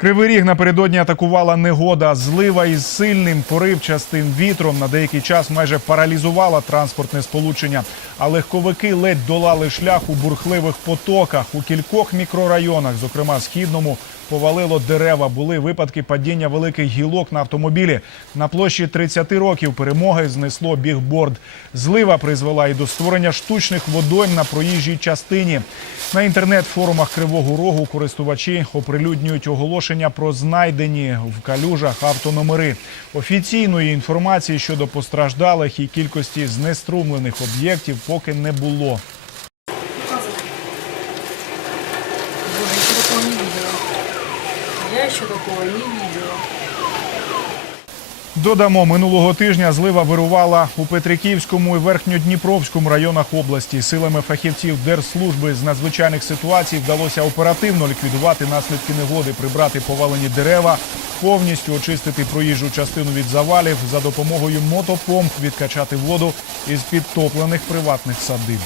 Кривий ріг напередодні атакувала негода. Злива із сильним поривчастим вітром на деякий час майже паралізувала транспортне сполучення. А легковики ледь долали шлях у бурхливих потоках. У кількох мікрорайонах, зокрема східному, повалило дерева. Були випадки падіння великих гілок на автомобілі. На площі 30 років перемоги знесло бігборд. Злива призвела і до створення штучних водойм на проїжджій частині. На інтернет-форумах Кривого Рогу користувачі оприлюднюють оголошення про знайдені в калюжах автономери. Офіційної інформації щодо постраждалих і кількості знеструмлених об'єктів поки не було. Я ще такого не видела. Додамо, минулого тижня злива вирувала у Петриківському і Верхньодніпровському районах області. Силами фахівців Держслужби з надзвичайних ситуацій вдалося оперативно ліквідувати наслідки негоди, прибрати повалені дерева, повністю очистити проїжджу частину від завалів, за допомогою мотопомп відкачати воду із підтоплених приватних садиб.